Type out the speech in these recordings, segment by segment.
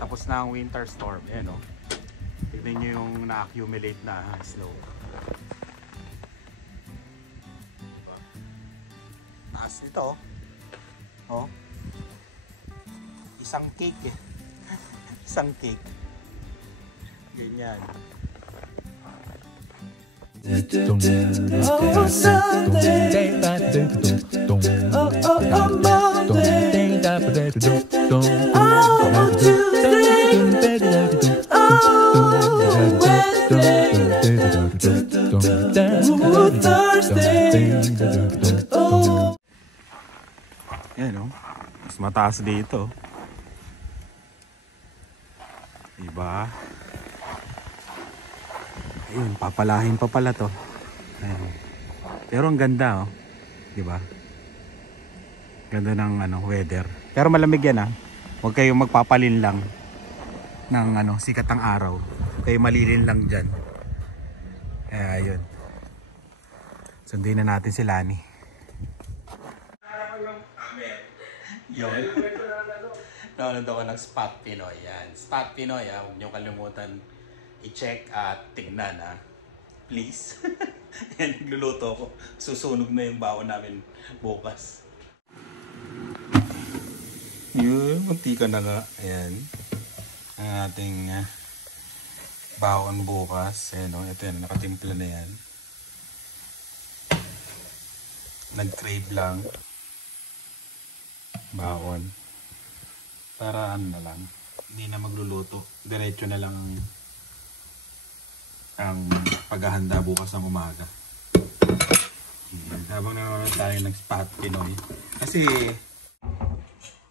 Tapos na ang winter storm. Ayan o. Tignan nyo yung na-accumulate na snow. Diba? Taas nito oh. Isang cake eh. Isang cake. Ganyan. Oh, Sunday. Oh, Monday. Oh, Tuesday. Oh, Wednesday. Oh, Thursday. Oh. Yan o. Mas mataas dito. Diba? Ayun, papalahin pa pala to. Ayun. Pero ang ganda oh. Diba? Ganda ng weather. Pero malamig yan ah. Huwag kayong magpapalin lang ng sikat ng araw. Huwag kayong malilin lang dyan. Kaya ayun. Sundin na natin si Lani. Yun. Nanonood ako ng Spot Pinoy. Yan. Spot Pinoy ah. Huwag niyo kalimutan i-check at tignan ha. Please. Yan, nagluluto ako. Susunog na yung baon namin bukas. Yun, munti ka na nga. Ayan. Ang ating baon bukas. Ayan o, ito yan. Nakatimpla na yan. Nag-crave lang. Baon. Para na lang. Hindi na magluluto. Diretso na lang ang paghahanda bukas ng umaga. Habang nanonood tayo ng Spot Pinoy. Kasi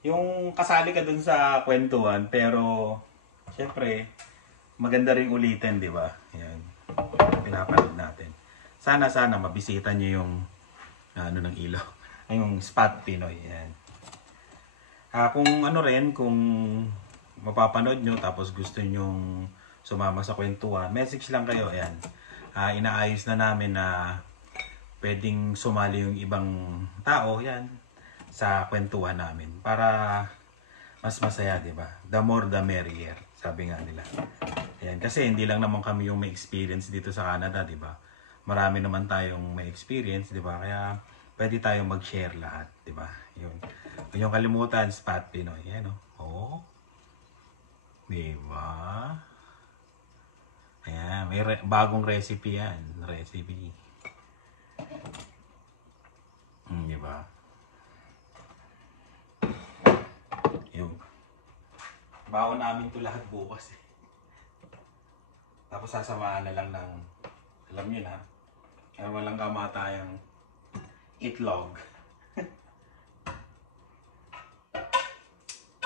yung kasali ka dun sa kwentuhan, pero syempre maganda rin ulitin, di ba? Yan. Pinapanood natin. Sana mabisita niyo yung ng ilaw. Yung Spot Pinoy. Yan. Kung kung mapapanood nyo tapos gusto nyong sumama sa kwentuhan, message lang kayo. Ayan. Inaayos na namin na pwedeng sumali yung ibang tao yan sa kwentuhan namin para mas masaya, di ba? The more the merrier, sabi nga nila. Ayan, kasi hindi lang naman kami yung may experience dito sa Canada, di ba? Marami naman tayong may experience, di ba? Kaya pwede tayong mag-share lahat, di ba? Yun. Huwag niyong kalimutan, Spot Pinoy. Ayan, oh. Di ba? Ayan, may bagong recipe yan. Recipe. Diba? Yung baon namin to lahat bukas eh. Tapos sasamahan na lang ng, alam nyo na, kaya walang kamatayang itlog.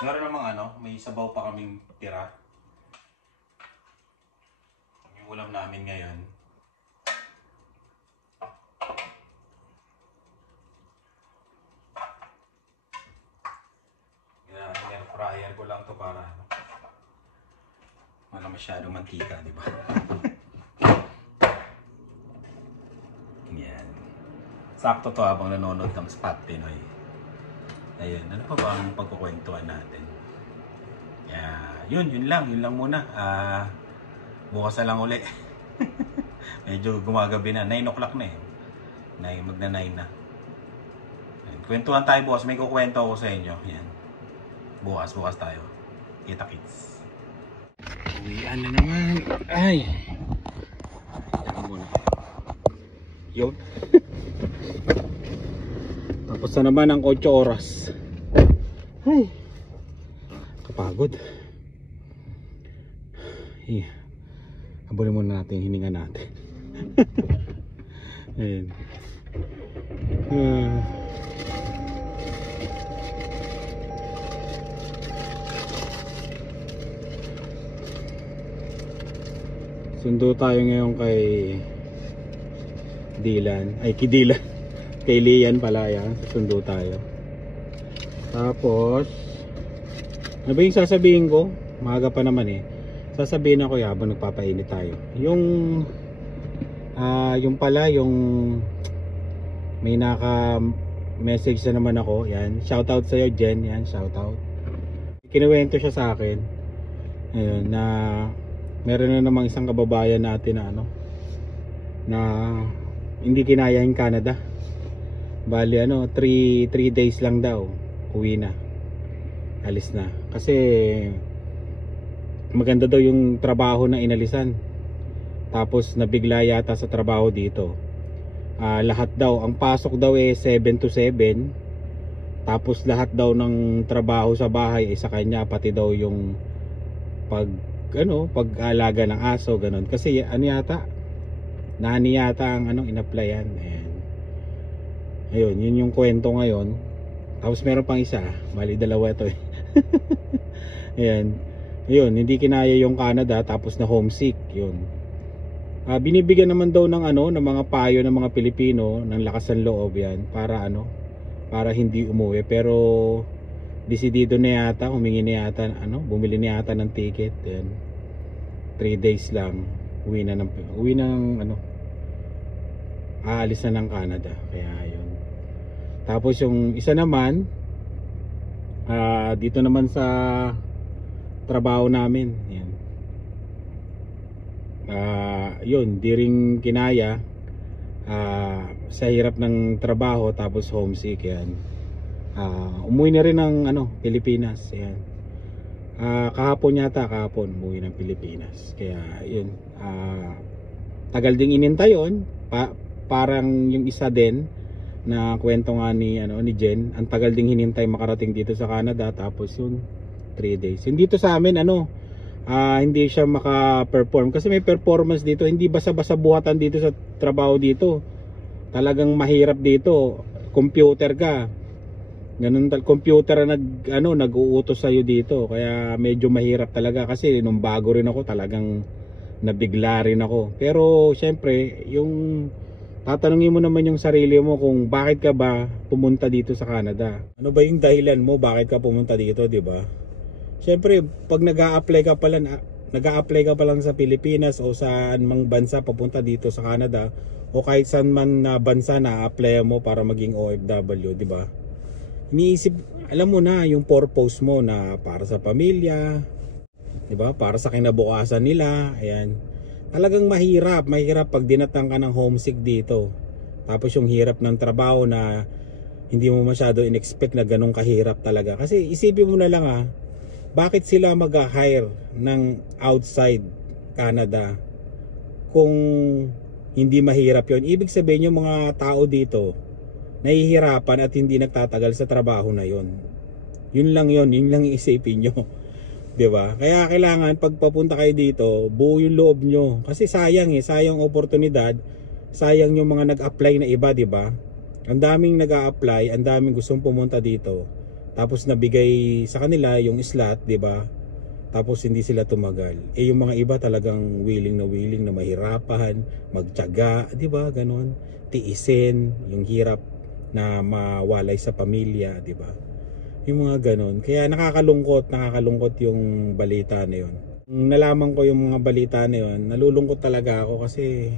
Meron namang may sabaw pa kaming tira. Yung ulam namin ngayon. Air fryer ko lang to para wala masyadong mantika, di ba? Yan. Sakto to habang nanonood ng Spot Pinoy. Ayun, ano pa ba ang pagkukwentuhan natin? Yun lang muna. Bukas na lang uli. Medyo gumagabi na, 9 o'clock na eh. Magna 9 na. Kwentuhan tayo bukas, may kukwento ako sa inyo. Yan. Bukas tayo. Kita kits. Uwian na naman. Ay. Yan muna. Yun. Tapos na naman ang 8 oras. Ay. Kapagod. Habulin muna natin, hininga natin. Ayan. Sundo tayo ngayon kay Dylan. Ay, kay Dylan. Kay Lian pala yan. Sundo tayo. Tapos ano ba yung sasabihin ko? Maaga pa naman eh. Sasabihin ako habang nagpapainit tayo. Yung pala yung may naka-message na naman ako. Yan. Shoutout sa'yo, Jen. Yan, shoutout. Kinuwento siya sa akin Ayun, na meron na namang isang kababayan natin na na hindi kinaya yung Canada. Bali 3 days lang daw uwi na, alis na, kasi maganda daw yung trabaho na inalisan, tapos nabigla yata sa trabaho dito. Lahat daw, ang pasok daw 7 to 7, tapos lahat daw ng trabaho sa bahay sa kanya, pati daw yung pag-alaga ng aso, ganun. Kasi yata nani yata ang in-applyan. Ayun, yun yung kwento ngayon. Tapos meron pang isa, bali dalawa ito eh. Ayan. Ayun, hindi kinaya yung Canada, tapos na homesick, yun. Binibigyan naman daw ng ng mga payo ng mga Pilipino ng lakas ng loob yan para para hindi umuwi, pero desidido na yata, humingi na yata bumili na yata ng ticket. Yan. 3 days lang uwi na ng aalis na ng Canada. Kaya yun. Tapos yung isa naman dito naman sa trabaho namin, yan. Yun, di rin kinaya sa hirap ng trabaho, tapos homesick, yan. Umuwi na rin ng Pilipinas, yan. Kahapon umuwi ng Pilipinas. Kaya yun, tagal ding inintay yun. Parang yung isa din na kwento nga ni Jen, ang tagal ding hinintay makarating dito sa Canada, tapos yun 3 days. Hindi to sa amin hindi siya maka-perform kasi may performance dito, hindi basta-basta buhatan dito sa trabaho dito. Talagang mahirap dito. Computer ka. Ganun, computer na nag-uutos sa iyo dito. Kaya medyo mahirap talaga, kasi nung bago rin ako, talagang nabigla rin ako. Pero syempre, yung tatanungin mo naman yung sarili mo kung bakit ka ba pumunta dito sa Canada. Ano ba yung dahilan mo bakit ka pumunta dito, 'di ba? Syempre, pag nag-a-apply ka pa lang sa Pilipinas o saan mang bansa papunta dito sa Canada, o kahit saan man na bansa na apply mo para maging OFW, 'di ba? Iniisip, alam mo na yung purpose mo na para sa pamilya, 'di ba? Para sa kinabukasan nila, ayan. Talagang mahirap pag dinatang ka ng homesick dito. Tapos yung hirap ng trabaho na hindi mo masyado in-expect na ganun kahirap talaga. Kasi isipin mo na lang bakit sila mag-hire ng outside Canada kung hindi mahirap yon? Ibig sabihin yung mga tao dito nahihirapan at hindi nagtatagal sa trabaho na yon. Yun lang isipin nyo. 'Di ba? Kaya kailangan pag papunta kayo dito, buo yung loob nyo. Kasi sayang sayang oportunidad, sayang yung mga nag-apply na iba, 'di ba? Ang daming nag-a-apply, ang daming gustong pumunta dito. Tapos nabigay sa kanila yung slot, 'di ba? Tapos hindi sila tumagal. Yung mga iba talagang willing na mahirapan, magtiyaga, 'di ba? Ganon. Tiisin yung hirap na mawalay sa pamilya, 'di ba? Yung mga ganon. Kaya nakakalungkot yung balita na 'yon. Nung nalaman ko yung mga balita na 'yon, nalulungkot talaga ako kasi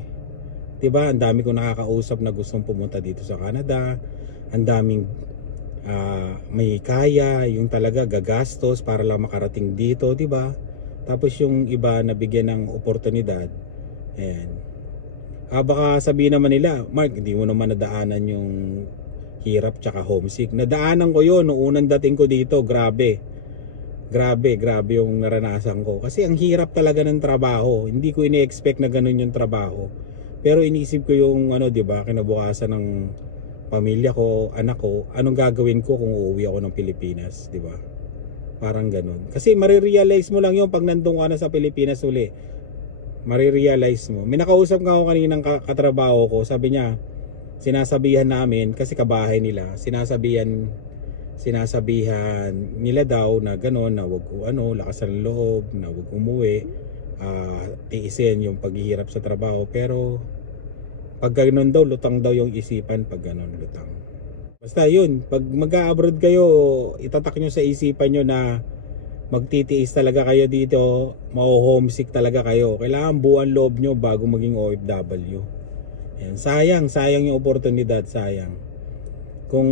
'di ba, ang dami kong nakakausap na gustong pumunta dito sa Canada. Ang daming may kaya, yung talaga gagastos para lang makarating dito, 'di ba? Tapos yung iba nabigyan ng oportunidad. Ayan. Baka sabihin naman nila, Mark, hindi mo naman nadaanan yung hirap tsaka homesick. Nadaanan ko 'yon noong unang dating ko dito. Grabe yung naranasan ko. Kasi ang hirap talaga ng trabaho. Hindi ko ini-expect na ganun yung trabaho. Pero iniisip ko yung 'di ba, kinabukasan ng pamilya ko, anak ko, anong gagawin ko kung uuwi ako ng Pilipinas, 'di ba? Parang ganun. Kasi marirealize mo lang 'yon pag nandun ka na sa Pilipinas uli. Marirealize mo. May nakausap nga ako kaninang katrabaho ko, sabi niya, sinasabihan namin kasi kabahay nila, sinasabihan nila daw na gano'n, na wag lakas ng loob, na wag umuwi, tiisin yung paghihirap sa trabaho. Pero pag gano'n daw, lutang daw yung isipan pag gano'n, lutang. Basta yun, pag mag-a-abroad kayo, itatak nyo sa isipan nyo na magtitiis talaga kayo dito, ma-homesick talaga kayo. Kailangan buuan loob nyo bago maging OFW. Yan. Sayang yung oportunidad, sayang. Kung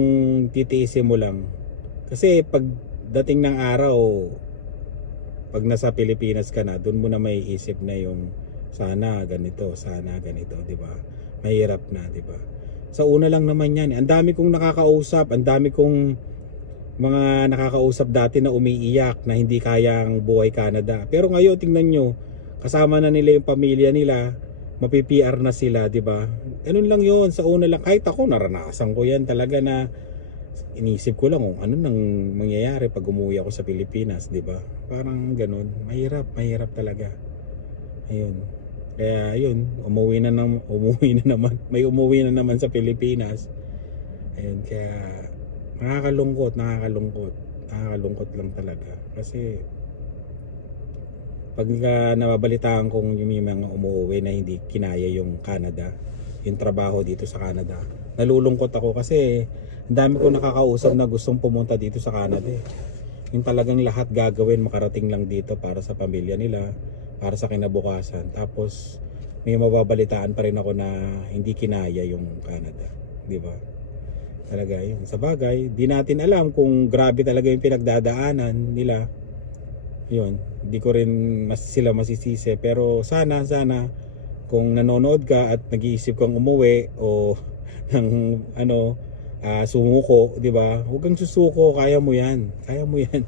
titiisin mo lang. Kasi pag dating ng araw, Pag nasa Pilipinas ka na, doon mo na may isip na yung sana ganito, di ba? Mahirap na, di ba? Sa una lang naman yan. Ang dami kong nakakausap, ang dami kong mga nakakausap dati na umiiyak na hindi kayang buhay Canada. Pero ngayon tingnan nyo, kasama na nila yung pamilya nila, mapi-PR na sila, di ba? Ganun lang yon. Sa una lang, kahit ako naranasan ko yan talaga na inisip ko lang kung ano nang mangyayari pag umuwi ako sa Pilipinas, di ba? Parang ganun, mahirap talaga. Ayun. Kaya yun, umuwi na naman. May umuwi na naman sa Pilipinas. Ayun, kaya nakakalungkot lang talaga. Kasi pag nababalitaan kong yung mga umuwi na hindi kinaya yung Canada, yung trabaho dito sa Canada, nalulungkot ako kasi ang dami ko nakakausap na gustong pumunta dito sa Canada eh. Yung talagang lahat gagawin makarating lang dito para sa pamilya nila, para sa kinabukasan. Tapos may mababalitaan pa rin ako na hindi kinaya yung Canada, di ba? Talaga yun. Sa bagay, di natin alam kung grabe talaga yung pinagdadaanan nila. Yun, hindi ko rin sila masisisi. Pero sana kung nanonood ka at nag-iisip kang umuwi o ng sumuko, di ba? Huwag kang susuko, kaya mo yan. Kaya mo yan.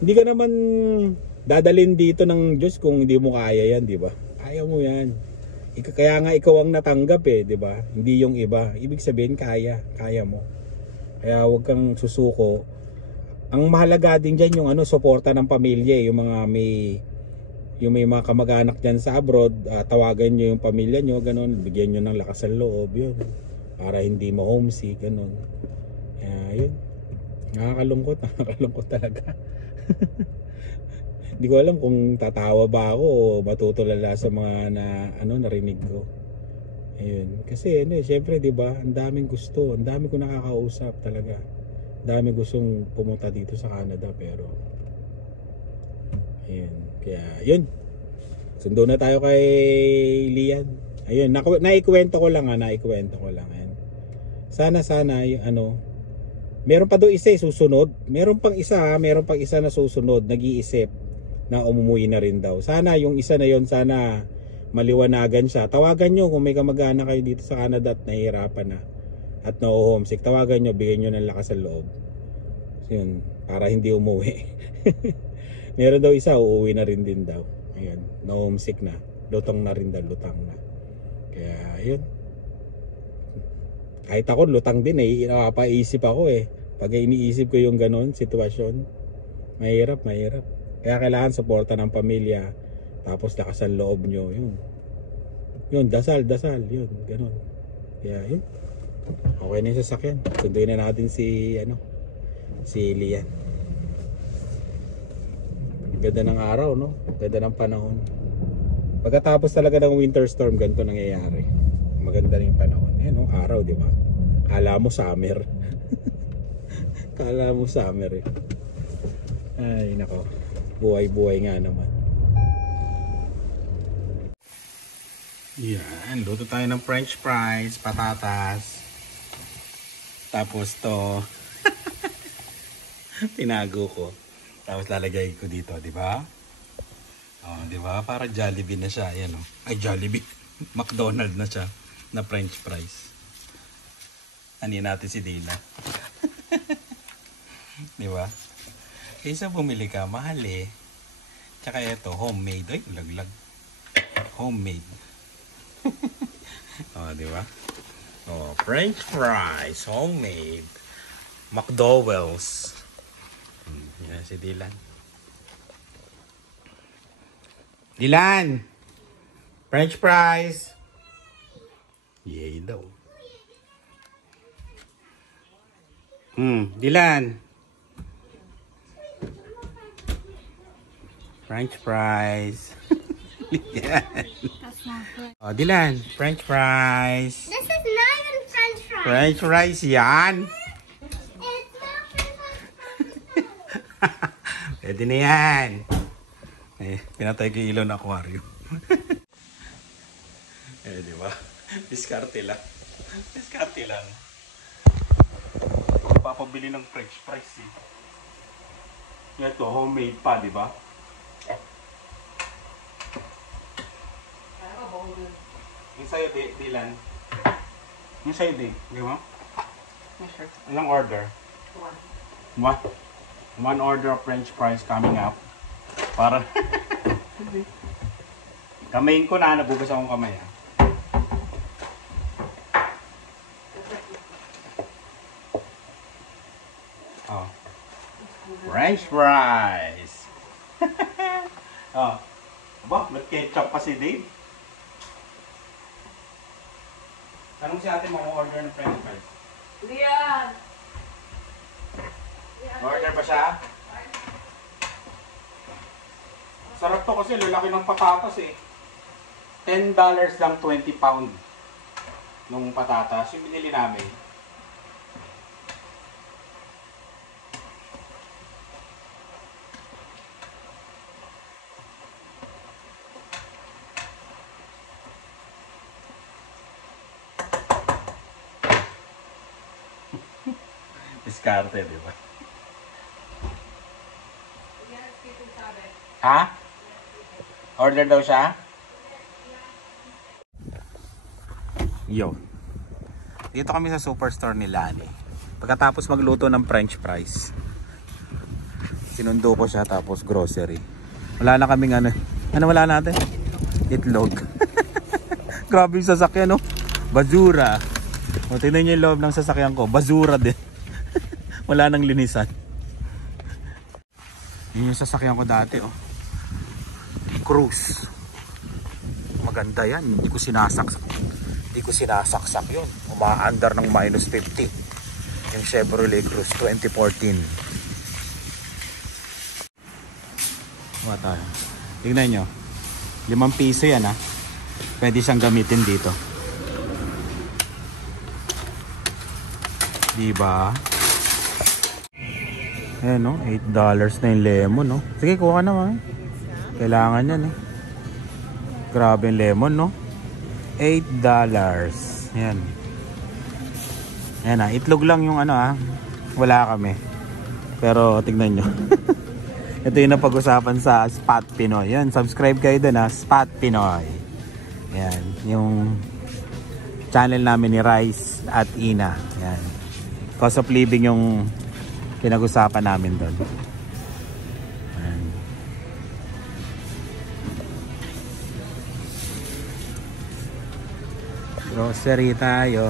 Hindi ka naman dadalhin dito ng Diyos kung hindi mo kaya yan, di ba? Kaya mo yan. Kaya nga ikaw ang natanggap eh, di ba? Hindi yung iba. Ibig sabihin kaya mo. Kaya huwag kang susuko. Ang mahalaga din diyan yung suporta ng pamilya, yung may mga kamag-anak diyan sa abroad, tawagan niyo yung pamilya niyo, ganun, bigyan niyo ng lakas ng loob, yun. Para hindi mo homesick, ganun. Kaya yun. Nakakalungkot talaga. Hindi ko alam kung tatawa ba ako o matutulala sa mga narinig ko. Ayun. Kasi syempre 'di ba, ang daming gusto, ang dami ko nakakausap talaga. Ang dami gustong pumunta dito sa Canada pero ayun. Kaya yun. Sundo na tayo kay Lian. Ayun, naikwento ko lang. Ayun. Sana yung meron pa daw isa susunod. Meron pang isa na susunod, nag-iisip na umuwi na rin daw. Sana yung isa na yon, sana maliwanagan siya. Tawagan nyo kung may kamag-anak kayo dito sa Canada at nahihirapan na at na-homesick. Tawagan nyo, bigyan nyo ng lakas ng loob. So yun, para hindi umuwi. Meron daw isa, uuwi na rin din daw. Ayan, na-homesick na. Lutang na. Kaya yun. Kahit ako lutang din eh, napapaisip ako eh. Pag iniisip ko yung ganon sitwasyon, mahirap. Kaya kailangan suporta ng pamilya, tapos lakasan loob nyo, yun, dasal, yun, ganon. Kaya yun, okay na yung sasakyan. Sunduin na natin si Lian. Ganda ng araw, no? Ganda ng panahon. Pagkatapos talaga ng winter storm, ganito nangyayari. Maganda rin yung panahon. Ayan, araw, di ba? Kala mo summer. Kala mo summer eh. Ay, nako. Buhay nga naman. Yan, luto tayo ng french fries, patatas. Tapos to tinago ko. Tapos lalagay ko dito, di ba? Oh, di ba? Para Jollibee na siya, ayan oh. Ay, Jollibee. McDonald's na siya na french fries. Ani natin si Dina. Di ba? Kaysa bumili ka, mahal eh. Tsaka ito, homemade. Ay, laglag. Homemade. Oh, di ba? Oh, french fries, homemade. McDowell's. Yan si Dylan. Dylan! French fries! Yay daw. Dylan! French fries. That's not good. Oh, Dylan, French fries. This is not even French fries. French fries yan. It's not French fries. Pwede na yan. Eh, pinatay ko yung ilaw na aquarium. Eh, di ba? Diskarte lang. Papabili ng French fries eh. Ito, homemade pa, di ba? Yung sa'yo, Dylan. Yung sa'yo, di ba? Ilang order? One order of French fries coming up. Para kamayin ko na, nabugas akong kamay. Oh. French fries. Oh. Aba, may ketchup pa si Dave. Tanong si ate mo kung order ng French fries. Lian! Order pa siya? Sarap to kasi lalaki ng patatas eh. $10 lang 20 pound nung patatas. Yung binili namin. Diskarte, di ba? Ha? Order daw siya? Yo. Dito kami sa superstore ni Lani. Pagkatapos magluto ng French fries, sinundo ko siya tapos grocery. Wala na kaming ano. Ano wala natin? Itlog. Grabe yung sasakyan, no? Basura. O, tingnan niyo yung loob ng sasakyan ko. Basura din. Wala nang linisan. Yun yung sasakyan ko dati, oh. Cruise. Maganda yan. Hindi ko sinasaksak yun. Umaandar ng minus 50. Yung Chevrolet Cruise 2014. What tayo? Tignan nyo. 5 piso yan, ha. Pwede siyang gamitin dito. Diba? Ayan, no? $8 na yung lemon, no? Sige, kuha ka naman. Kailangan yan, eh. Grabe yung lemon, no? $8. Ayan. Ayan, ha. Itlog lang yung ano, ha. Wala kami. Pero, tignan nyo. Ito yung napag-usapan sa Spot Pinoy. Yan, subscribe kayo dun, ha. Spot Pinoy. Ayan. Yung channel namin ni Rice at Ina. Ayan. Cost of living yung pinag-usapan namin doon. Grocery tayo.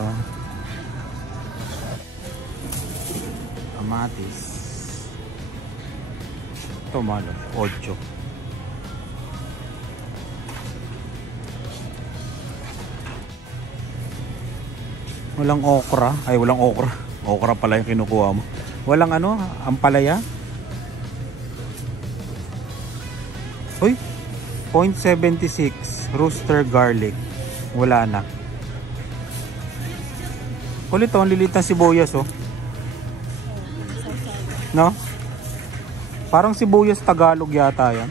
Kamatis. Ito malo, 8. Walang okra. Ay, walang okra. Okra pala yung kinukuha mo. Walang ano, ampalaya. Uy, 0.76 rooster garlic. Wala na. Ulit oh, ang lilit ng sibuyas oh. No? Parang sibuyas Tagalog yata yan.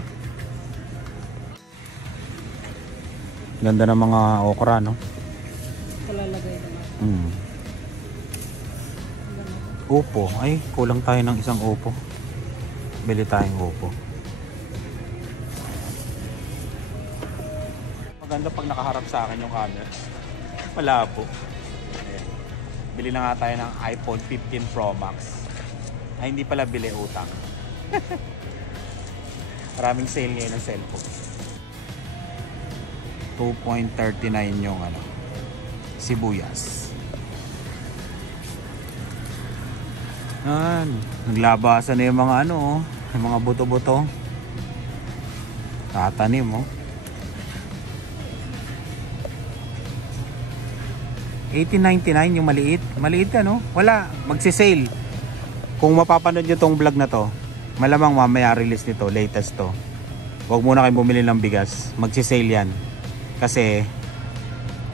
Ganda ng mga okra, no? Kalalagay naman. Upo. Ay, kulang tayo ng isang upo. Bili tayong upo. Maganda pag nakaharap sa akin yung camera. Malabo. Ayan. Bili na nga tayo ng iPhone 15 Pro Max. Ay, hindi pala bili, utang. Maraming sale ngayon ng cellphone. 2.39 yung ano, sibuyas. Yan, naglabasan na yung mga ano, yung mga buto-buto. Tatanim, oh. 18.99 yung maliit. Maliit ka, no? Wala, magsisale. Kung mapapanood nyo tong vlog na to, malamang mamaya release nito, latest to. Huwag muna kayo bumili ng bigas. Magsisale yan. Kasi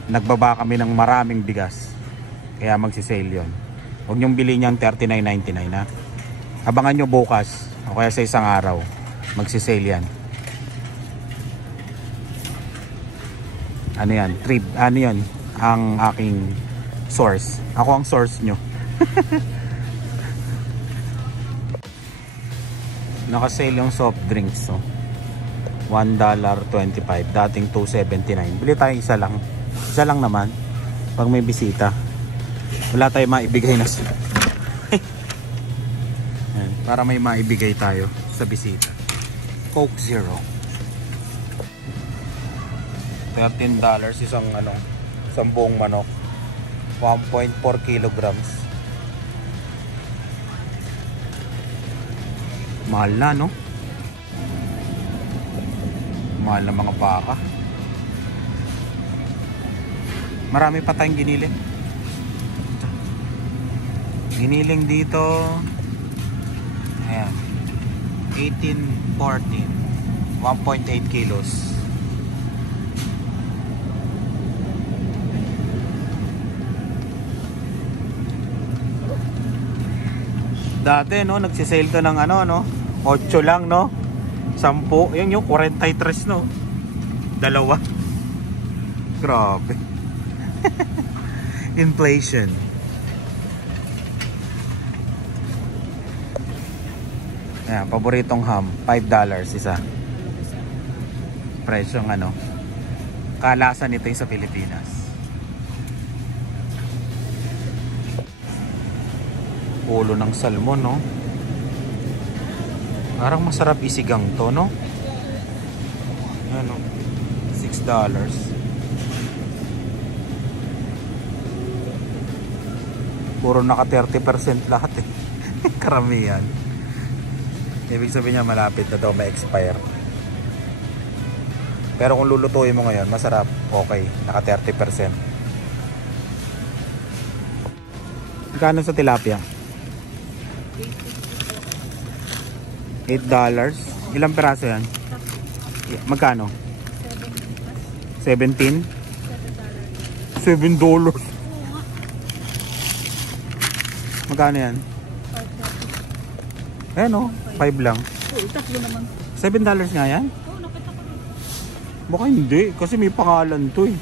nagbaba kami ng maraming bigas. Kaya magsisale yon. Huwag nyong bilhin niyang $39.99 na. Abangan nyo bukas o kaya sa isang araw. Magsisale yan. Ano yan? Trip. Ano yan? Ang aking source. Ako ang source nyo. Naka-sale yung soft drinks. So. $1.25. Dating $2.79. Bili tayo isa lang. Isa lang naman. Pag may bisita. Wala tayong maibigay na Ayan, para may maibigay tayo sa bisita. Coke Zero. $13 isang isang buong manok. 1.4 kilograms. Mahal na, no? Mahal na mga baka. Marami pa tayong giniling. Giniling dito. Ayan. 18-14. 1.8 kilos. Dati, no? Nagsisale to ng 8 lang, no? 10. Yun yung 43, no? Dalawa. Grabe. Inflation. Ayan, paboritong ham. $5 isa. Presyong kalasan nito yung sa Pilipinas. Ulo ng salmon, no? Parang masarap isigang to, no? Ano? $6. Puro naka 30% lahat eh. Karamihan. Ibig sabihin niya malapit na daw ma-expire. Pero kung lulutuin mo ngayon, masarap. Okay. Naka 30%. Magkano sa tilapia? $8. Ilang peraso yan? Magkano? 17? $7. Magkano yan? Ayan o, 5 lang. Tatlo naman. $7 nga yan? Oo, nakita ko. Baka hindi, kasi may pangalan to eh.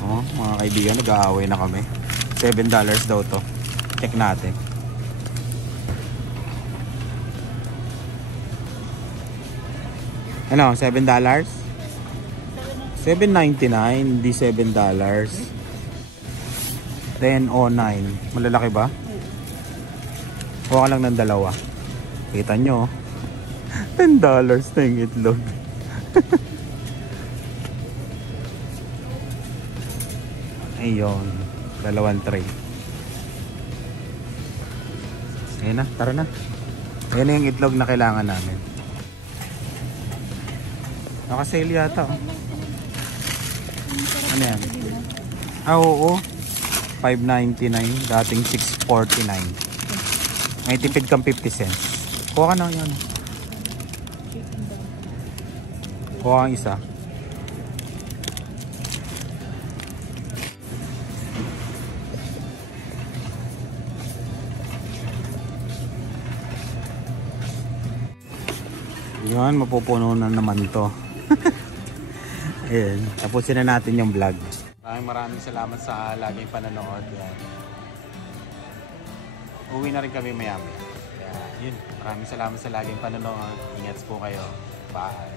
Oh, mga kaibigan, nag-aaway na kami. $7 daw to. Check natin. Ano, $7? $7.99, di $7. 10.09. Malalaki ba? Huwag ka lang ng dalawa. Kita nyo. $10 na yung itlog. Ayun. 2 tray. Ayun na, tara na. Ayun na yung itlog na kailangan namin. Naka-sale yata. Oh. Ano yan? Ah, oo. $5.99. Dating $6.49. May tipid kang 50 cents. Kuha ka na yun. Kuha kang isa. Yun, mapupuno na naman to. Ayan, tapusin na natin yung vlog. Maraming salamat sa laging panonood. Yan. Uwi na rin kami maya-maya. Yun, maraming salamat sa laging panonood. Ingat po kayo. Bye.